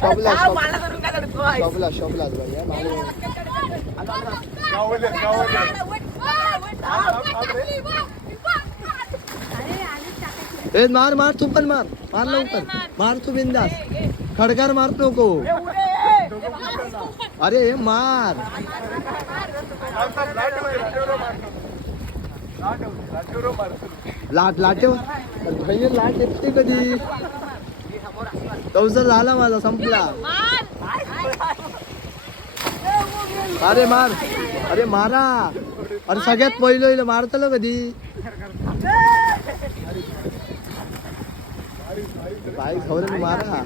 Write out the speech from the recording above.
शॉपला मार मार तू पण मार मार लवकर मार तू बिंदास खडकार मार नको अरे मार लाट लाटेव लाट येते कधी तवसर झाला माझा संपला अरे मार अरे मारा अरे सगळ्यात पहिलं मारतलं कधी बाईक खबर मारा